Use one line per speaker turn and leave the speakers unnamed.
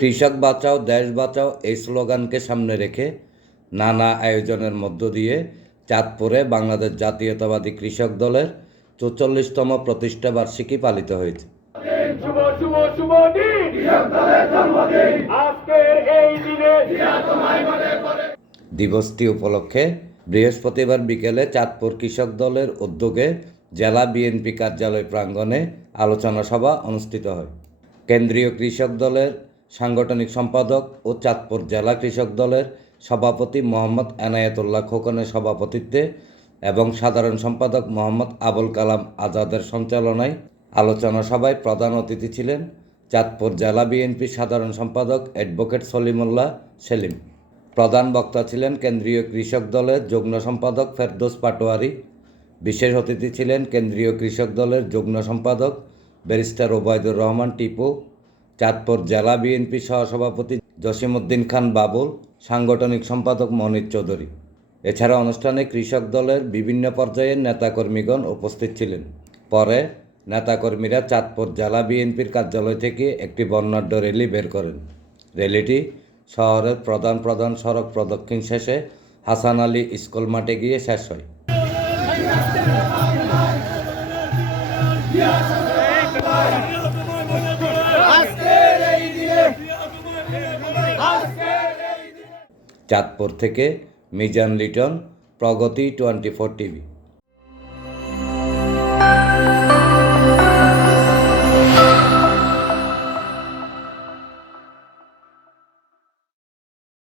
কৃষক বাঁচাও দেশ বাঁচাও এই স্লোগানকে সামনে রেখে নানা আয়োজনের মধ্য দিয়ে চাঁদপুরে বাংলাদেশ জাতীয়তাবাদী কৃষক দলের চৌচল্লিশতম প্রতিষ্ঠা বার্ষিকী পালিত হয়েছে। দিবসটি উপলক্ষে বৃহস্পতিবার বিকেলে চাঁদপুর কৃষক দলের উদ্যোগে জেলা বিএনপি কার্যালয় প্রাঙ্গণে আলোচনা সভা অনুষ্ঠিত হয়। কেন্দ্রীয় কৃষক দলের সাংগঠনিক সম্পাদক ও চাঁদপুর জেলা কৃষক দলের সভাপতি মোহাম্মদ এনায়েতুল্লাহ খোকনের সভাপতিত্বে এবং সাধারণ সম্পাদক মোহাম্মদ আবুল কালাম আজাদের সঞ্চালনায় আলোচনা সভায় প্রধান অতিথি ছিলেন চাঁদপুর জেলা বিএনপি সাধারণ সম্পাদক অ্যাডভোকেট সলিমুল্লাহ সেলিম। প্রধান বক্তা ছিলেন কেন্দ্রীয় কৃষক দলের যুগ্ম সম্পাদক ফেরদোস পাটোয়ারি। বিশেষ অতিথি ছিলেন কেন্দ্রীয় কৃষক দলের যুগ্ম সম্পাদক ব্যারিস্টার ওবায়দুর রহমান টিপু। চাঁদপুর জেলা বিএনপি সহসভাপতি জসিমউদ্দিন খান বাবুল, সাংগঠনিক সম্পাদক মনির চৌধুরী। এছাড়া অনুষ্ঠানে কৃষক দলের বিভিন্ন পর্যায়ের নেতাকর্মীগণ উপস্থিত ছিলেন। পরে নেতাকর্মীরা চাঁদপুর জেলা বিএনপির কার্যালয় থেকে একটি বর্ণাঢ্য র্যালি বের করেন। র্যালিটি শহরের প্রধান প্রধান সড়ক প্রদক্ষিণ শেষে হাসান আলী স্কুল মাঠে গিয়ে শেষ হয়। চাঁদপুর থেকে মিজান লিটন প্রগতি টোয়েন্টি ফোর টিভি।